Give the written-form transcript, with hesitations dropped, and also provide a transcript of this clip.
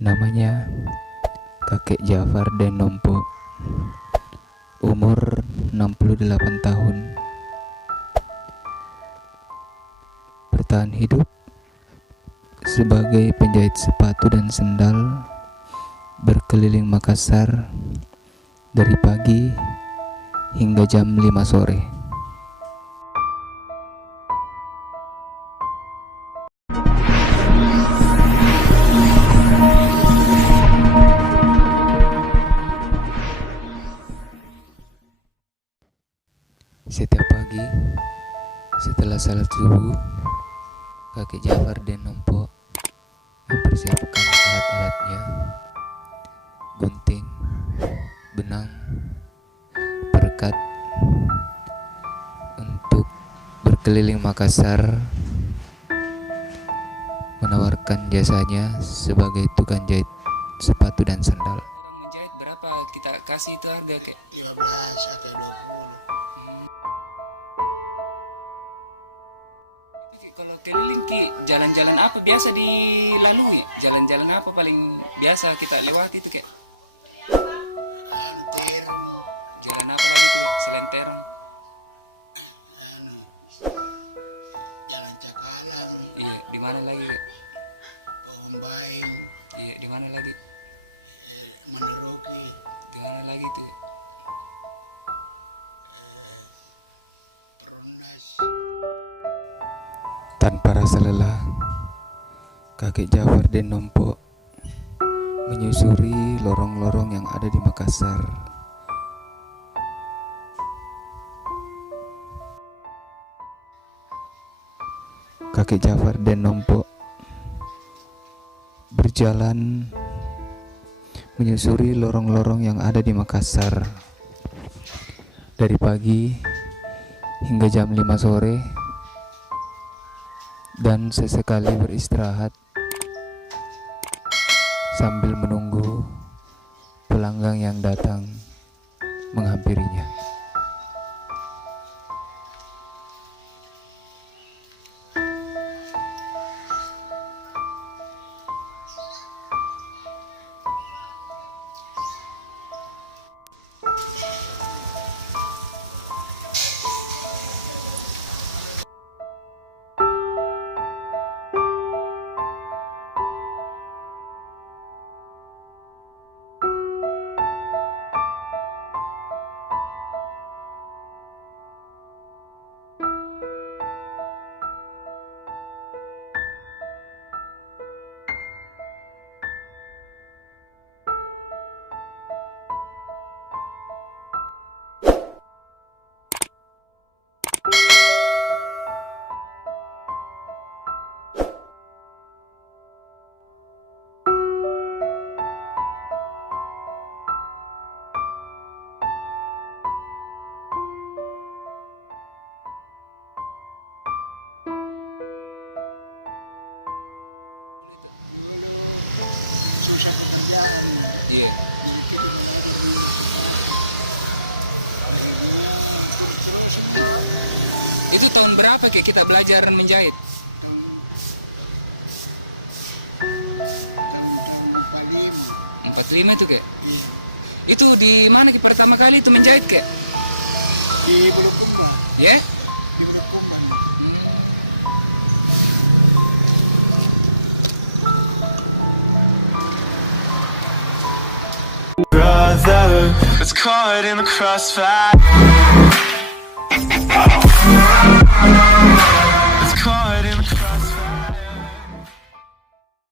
Namanya Kakek Jafar Denompo, umur 68 tahun. Bertahan hidup sebagai penjahit sepatu dan sendal berkeliling Makassar dari pagi hingga jam 5 sore. Setiap pagi setelah salat subuh, Kakek Jafar Denompo mempersiapkan alat-alatnya: gunting, benang, perekat, untuk berkeliling Makassar menawarkan jasanya sebagai tukang jahit sepatu dan sandal. Menjahit berapa kita kasih itu harga, Kek? 15 atau 20. Kalau keliling Ki, jalan-jalan apa biasa dilalui? Jalan-jalan apa paling biasa kita lewati itu, Kek? Terong, Jalan apa lagi tuh selain terong? Jalan Cakalang, Iya, di mana lagi, Kek? Pohon Baing, Iya, di mana lagi? Mandaroki, Di mana lagi tuh? Perumnas. Tanpa rasa lelah, Kakek Jafar Denompo menyusuri lorong-lorong yang ada di Makassar. Kakek Jafar Denompo berjalan menyusuri lorong-lorong yang ada di Makassar dari pagi hingga jam 5 sore, dan sesekali beristirahat sambil menunggu pelanggan yang datang menghampirinya. Susah pekerjaan. Iya. Itu tahun berapa, Kek, kita belajar menjahit? Tahun-tahun 45 itu, Kek. Iya. Itu di mana, Kek, pertama kali itu menjahit, Kek? Di Bulukumba, Ya? di Bulukumba. Brother, it's caught in the crossfire.